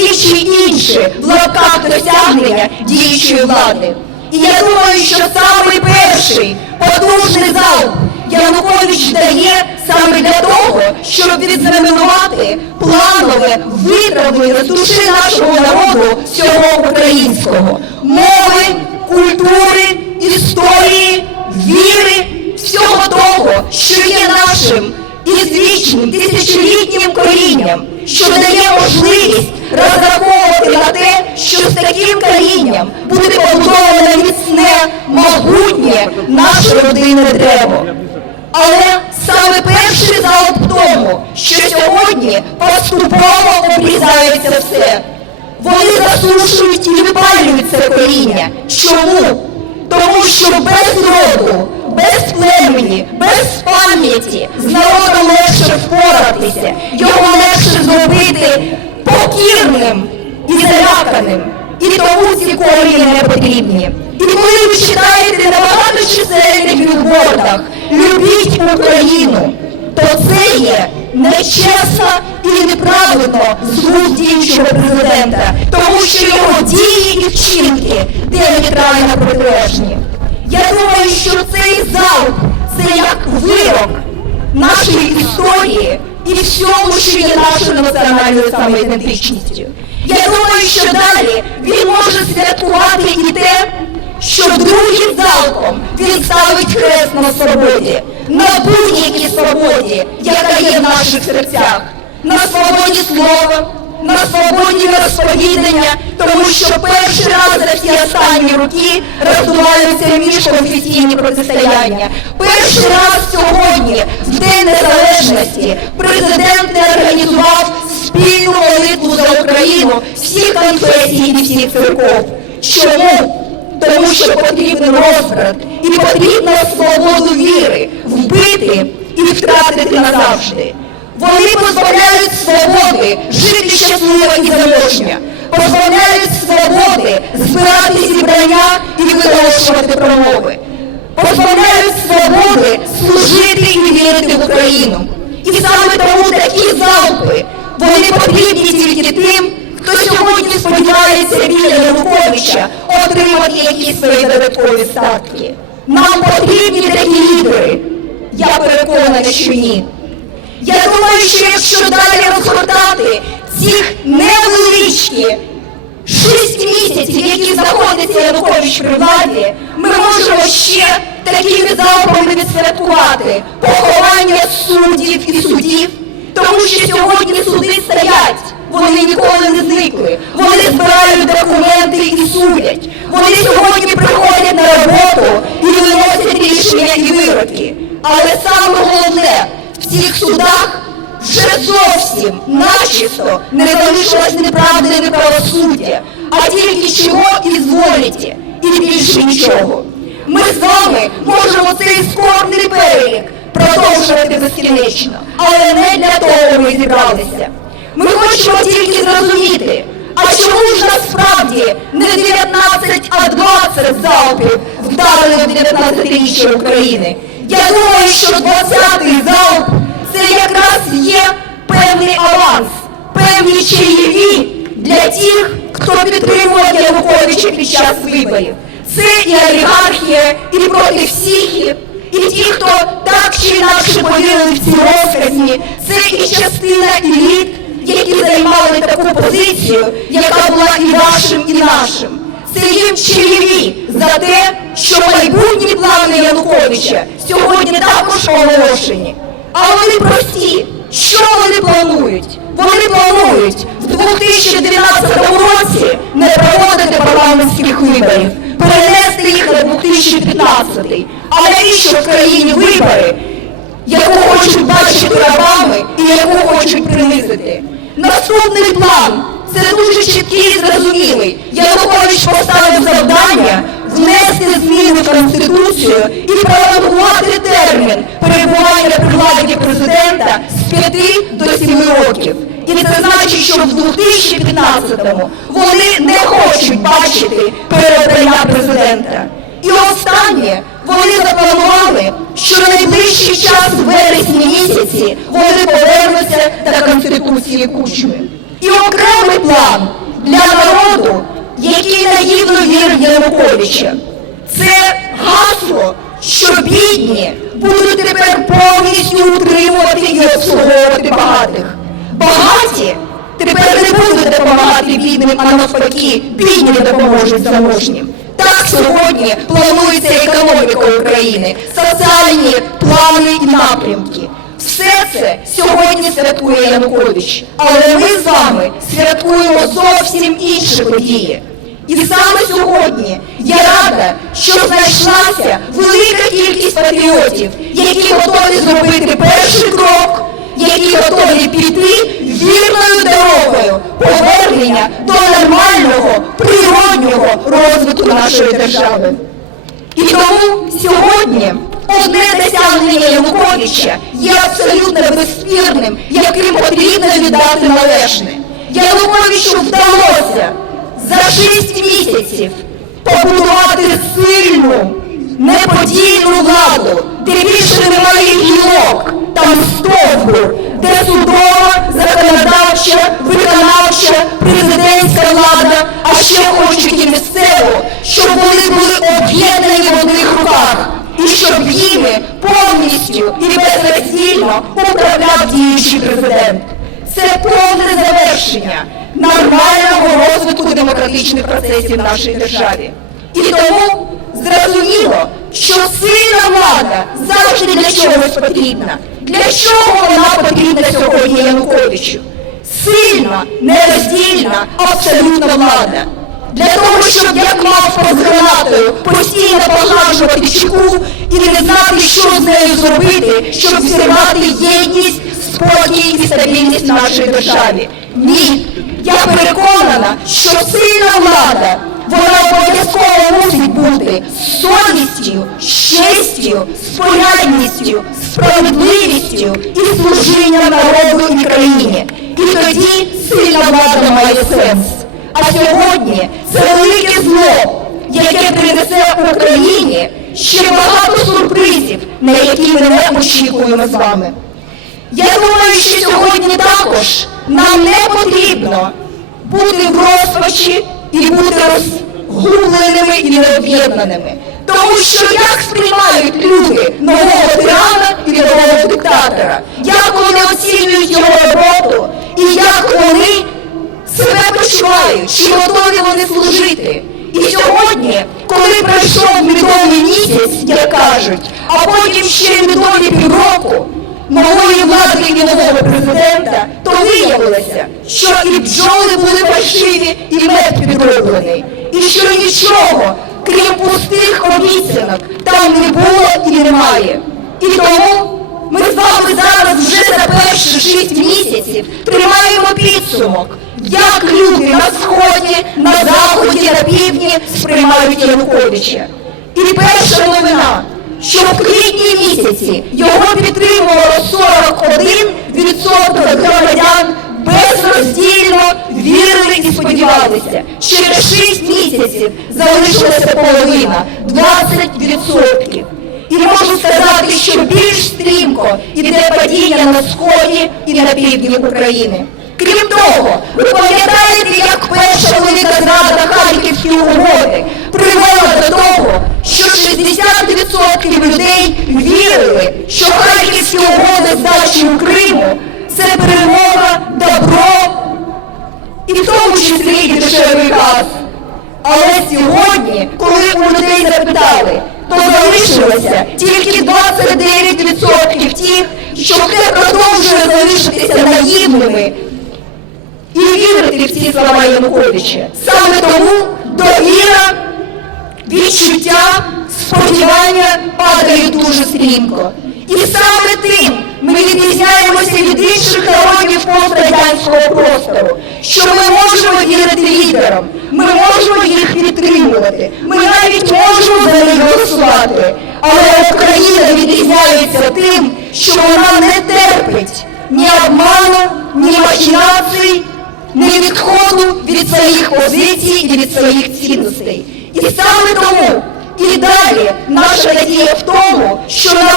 ті чи інші в досягнення діючої влади. І я думаю, що саме перший потужний залп Янукович дає саме для того, щоб відзнаменувати планове витравлення з душі нашого народу всього українського наше родинне дерево. Але саме перший залп в тому, що сьогодні поступово обрізається все. Вони засушують і випалюють це коріння. Чому? Тому що без роду, без племені, без пам'яті з народом легше впоратися, його легше зробити покірним і заляканим. І тому ці корені не потрібні. І коли ви читаєте на багаточисельних білбордах «Любіть Україну», то це є нечесно і неправильно з вуст діючого президента, тому що його дії і вчинки діаметрально протилежні. Я думаю, що цей залп це як вирок нашої історії і всьому, що є нашою національною самоідентичністю. Я думаю, що далі він може святкувати і те, що другим залпом він ставить хрест на свободі, на будь-якій свободі, яка є в наших серцях, на свободі слова, на свободі розповідання, тому що перший раз за всі останні роки роздуваються міжконфесійні протистояння. Перший раз сьогодні, в День Незалежності, президент не організував спільну молитву за Україну всіх конфесій і всіх церков. Чому? Тому що потрібен розбрат і потрібно свободу віри вбити і втратити назавжди. Вони позбавляють свободи жити щасливо і заможня, позбавляють свободи збирати зібрання і виголошувати промови, позбавляють свободи служити і вірити в Україну. І саме тому такі залпи вони потрібні тільки тим, хто сьогодні сподівається біля Януковича отримати якісь свої додаткові статки. Нам потрібні такі лідери. Я переконана, що ні. Я думаю, що якщо далі розгортати цих невеличкі шість місяців, які знаходиться Янукович при владі, ми можемо ще такими залпами відсвяткувати поховання суддів і судів, тому що сьогодні суди стоять, вони ніколи не зникли, вони збирають документи і судять. Вони сьогодні приходять на роботу і виносять рішення і вироки. Але саме головне, в цих судах вже зовсім начисто не залишилось неправди і неправосуддя, а тільки чого і зволіті, і більше нічого. Ми з вами можемо цей скорбний перелік продовжувати безкінечно, але не для того ми зібралися. Ми хочемо тільки зрозуміти, а чому ж насправді не 19, а 20 залпів вдарили в 19-річчя України? Я думаю, що 20-й залп це якраз є певний аванс, певні чаєві для тих, хто підтримував Януковича під час виборів. Це і олігархія, і проти всіх, і ті, хто так чи інакше повірили в ці розказні, це і частина еліт, які займали таку позицію, яка була і вашим, і нашим. Це їм чаєві за те, що майбутні плани Януковича сьогодні також оголошені. А вони прості. Що вони планують? Вони планують в 2019 році не проводити парламентських виборів, перенести їх на 2015. А навіщо в країні вибори, яку хочуть бачити рабами і яку хочуть принизити? Наступний план це дуже чіткий і зрозумілий. Янукович поставив завдання внести зміни в Конституцію і пролонгувати термін перебування при владі президента з 5 до 7 років. І це значить, що в 2015-му вони не хочуть бачити переобрання президента. І останнє, вони запланували, що на найближчий час в вересні місяці вони повернуться до Конституції Кучми. І окремий план для народу, який наївно вірив Януковича. Це гасло, що бідні будуть тепер повністю утримувати і обслуговувати багатих. Багаті тепер не будуть допомагати бідним, а навпаки, бідні допоможуть заможнім. Сьогодні планується економіка України, соціальні плани і напрямки. Все це сьогодні святкує Янукович, але ми з вами святкуємо зовсім інші події. І саме сьогодні я рада, що знайшлася велика кількість патріотів, які готові зробити перший крок, які готові піти вірною дорогою повернення до нормального природнього розвитку нашої держави. І тому сьогодні одне досягнення Януковича є абсолютно безспірним, яким потрібно віддати належне. Януковичу вдалося за шість місяців побудувати сильну, неподільну владу, де більше немає гілок, там стовбур, де судова, їми повністю і безроздільно управляв діючий президент. Це повне завершення нормального розвитку демократичних процесів в нашій державі. І тому зрозуміло, що сильна влада завжди для чогось потрібна. Для чого вона потрібна сьогодні Януковичу? Сильна, нероздільна, абсолютна влада. Для того, щоб як мавпа з гранатою постійно поглажувати чеку і не знати, що з нею зробити, щоб зірвати єдність, спокій і стабільність в нашій державі. Ні, я переконана, що сильна влада, вона обов'язково мусить бути совістю, честю, з порядністю, справедливістю і служінням народу і країні. І тоді сильна влада має сенс. А сьогодні це велике зло, яке принесе Україні ще багато сюрпризів, на які ми не очікуємо з вами. Я думаю, що сьогодні також нам не потрібно бути в розпачі і бути розгубленими і необ'єднаними. Тому що як сприймають люди нового тирана і нового диктатора, як вони оцінюють його роботу і як вони себе почувають, чи готові вони служити. І сьогодні, коли пройшов медовий місяць, як кажуть, а потім ще медові півроку нової влади і нового президента, то виявилося, що і бджоли були фальшиві, і мед підроблений. І що нічого, крім пустих обіцянок, там не було і немає. І тому ми з вами зараз вже за перші шість місяців тримаємо підсумок, як люди на сході, на заході, на півдні сприймають Януковича. І перша новина, що в квітні місяці його підтримувало 41% громадян безроздільно вірили і сподівалися. Через 6 місяців залишилася половина 20%. І можу сказати, що більш стрімко іде падіння на сході і на півдні України. Крім того, ви пам'ятаєте, як перша велика зрада Харківської угоди привела до того, що 60% людей вірили, що Харківські угоди здачі Криму це перемога, добро і в тому числі і дешевий газ. Але сьогодні, коли у людей запитали, то залишилося тільки 29% тих, що продовжує залишитися наївними і вірити в ці слова Януковича. Саме тому довіра, відчуття, сподівання падають дуже стрімко. І саме тим ми відрізняємося від інших народів пострадянського простору, що ми можемо вірити лідерам, ми можемо їх підтримувати, ми навіть можемо за голосувати. Але Україна відрізняється тим, що вона не терпить ні обману, ні махінацій, ні відходу від своїх позицій і від своїх цінностей. І саме тому і далі наша надія в тому, що на